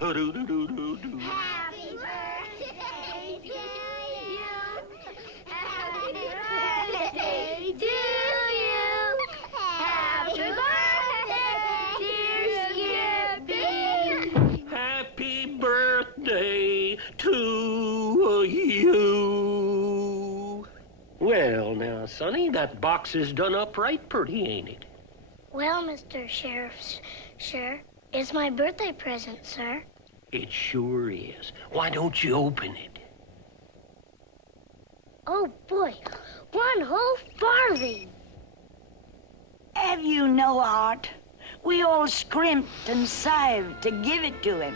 Do-do-do-do-do. Happy birthday to you. Happy birthday to you. Happy birthday, dear Skippy. Happy birthday to you. Well, now, Sonny, that box is done up right pretty, ain't it? Well, Mr. Sheriff, sir, it's my birthday present, sir. It sure is. Why don't you open it? Oh, boy, one whole farthing. Have you no heart? We all scrimped and saved to give it to him.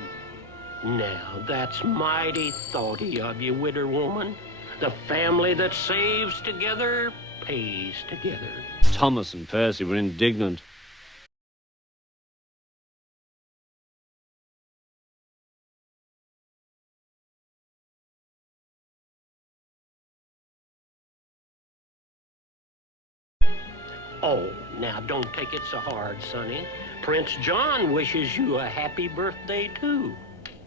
Now, that's mighty thoughty of you, widder woman. The family that saves together pays together. Thomas and Percy were indignant. Oh, now don't take it so hard, Sonny. Prince John wishes you a happy birthday, too.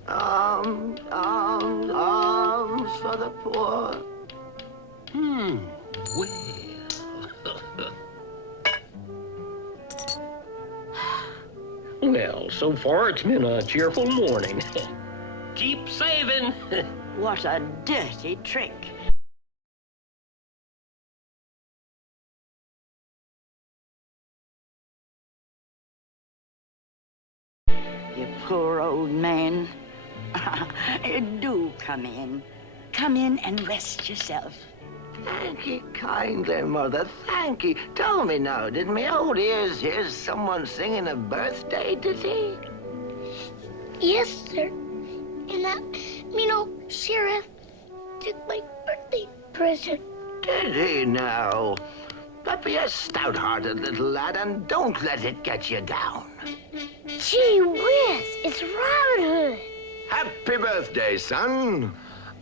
Alms for the poor. Well. Well, so far it's been a cheerful morning. Keep saving. What a dirty trick. You poor old man. Do come in. Come in and rest yourself. Thank you kindly, Mother. Thank you. Tell me now, did me old ears hear someone singing a birthday ditty? Yes, sir. And that mean old sheriff took my birthday present. Did he now? But be a stout-hearted little lad and don't let it get you down. Gee whiz, it's Robin Hood. Happy birthday, son.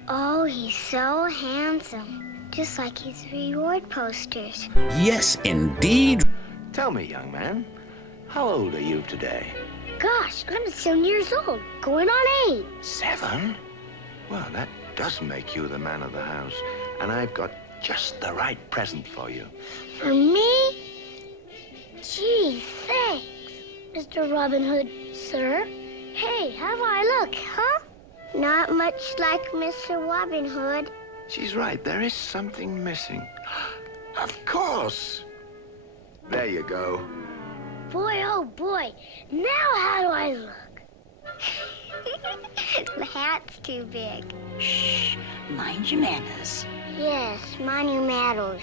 Oh, he's so handsome. Just like his reward posters. Yes, indeed. Tell me, young man, how old are you today? Gosh, I'm 7 years old, going on 8. 7? Well, that does make you the man of the house. And I've got just the right present for you. For me? Gee, thanks, Mr. Robin Hood, sir. Hey, how do I look, huh? Not much like Mr. Robin Hood. She's right. There is something missing. Of course. There you go. Boy, oh boy, now how do I look? The hat's too big. Shh, mind your manners. Yes, monumentals.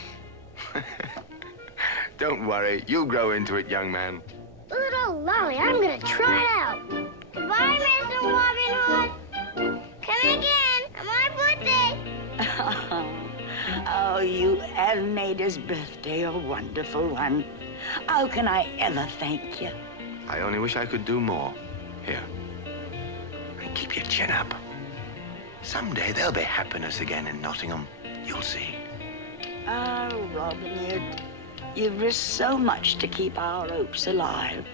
Don't worry. You'll grow into it, young man. Little lolly, I'm gonna try it out. Goodbye, Mr. Robin Hood. Come again on my birthday. Oh, you have made his birthday a wonderful one. How can I ever thank you? I only wish I could do more. Here. And keep your chin up. Someday there'll be happiness again in Nottingham. You'll see. Oh, Robin Hood, you've risked so much to keep our hopes alive.